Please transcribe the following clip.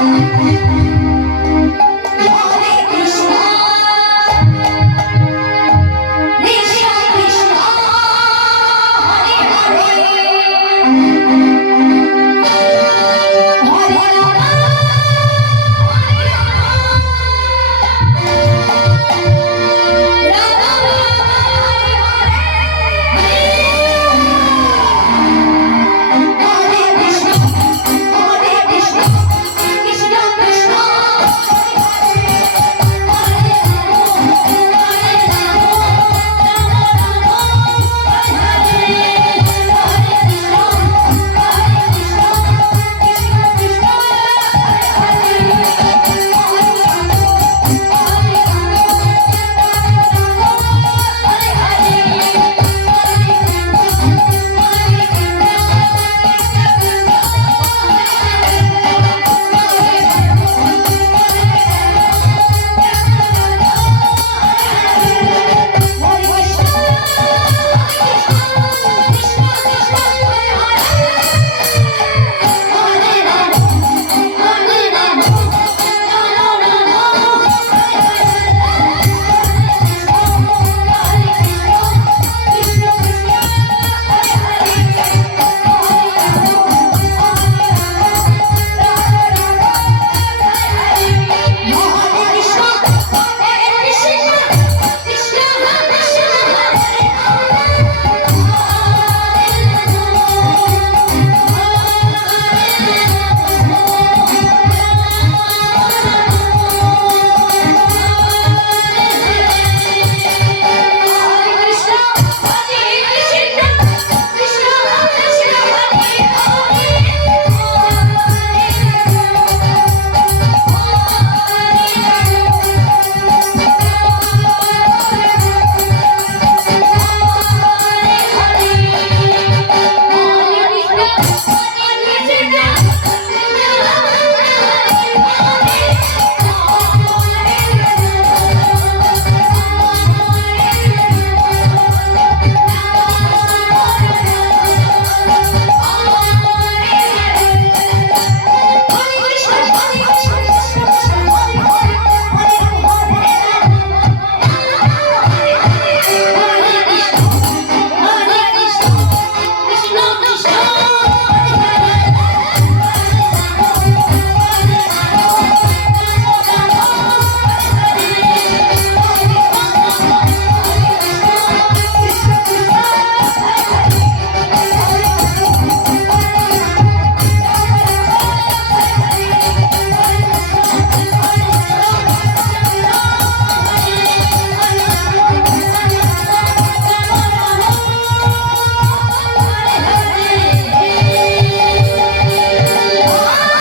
Thank yeah, you. Yeah.